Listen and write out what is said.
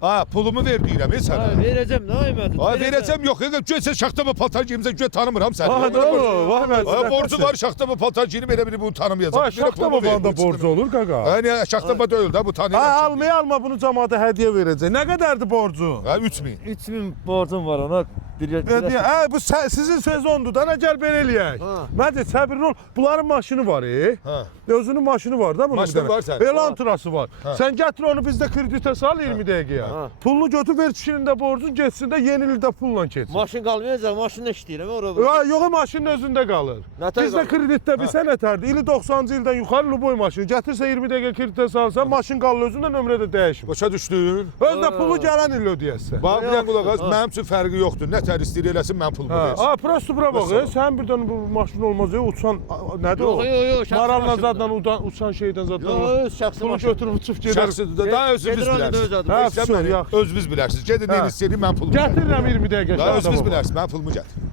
Ha, pulumu ver deyirəm sənə. Ha, verəcəm, nə imədi? Ha, verəcəm yox, götsə şaxtama paltar geyimsə göt tanımıram səni. Ha, nə olur? Vay mən. Ha, borcu var şaxtama paltar geyinib elə biri bunu tanımayacaq. Ha, şaxtama banda borcu olur qaqa. Ha, nə şaxtama deyil də bu tanıyır. Ha, alma bunu cəmaata hədiyyə verəcək. Nə qədərdir borcu? Ha, 3000. 3000 borcum var ona. Hə, bu sizin sezondur da, nə gəl belə eləyək. Məncə səbirli ol. Bunların maşını var, Ha. Özünün maşını var da bunun. Maşını var sənin. Elantrası var. Sən gətir onu bizdə kreditə sal 20 dəqiqəyə. Pulunu götür ver kişinin də borcun getsin də yeni ildə pulla keçsin. Maşın qalmayacaq, maşınla işləyirəm ora. Ha, yox, maşının özündə qalır. Bizdə kreditdə bilsə nətərdir? İli 90-cı ildən yuxarı Luboy maşını. Gətirsə 20 dəqiqə kreditə salsan, maşın qalır özündə, nömrə də dəyişmir. Başa düşdün? Özdə pulu gələn il ödəyəsən. Bax, bir dənə qulaq as, mənim üçün fərqi yoxdur. Nə tər istəyir eləsin, mən pulumu versin. Ha, prosto bura bax, sən birdən bu maşın olmaz ya, uçsan, nədir o? Yox, Maralla zadla uçan şeydən zadla. Yox, şəxsi pulu maşın. götürüb uçub gedər. Şəxsi, daha özünüz bilərsiniz. Hə, yaxşı. Özünüz bilərsiniz. Gedin, nə istəyir, mən pulumu Gətirirəm 20 dəqiqə. Daha özünüz bilərsiniz, mən pulumu gətir.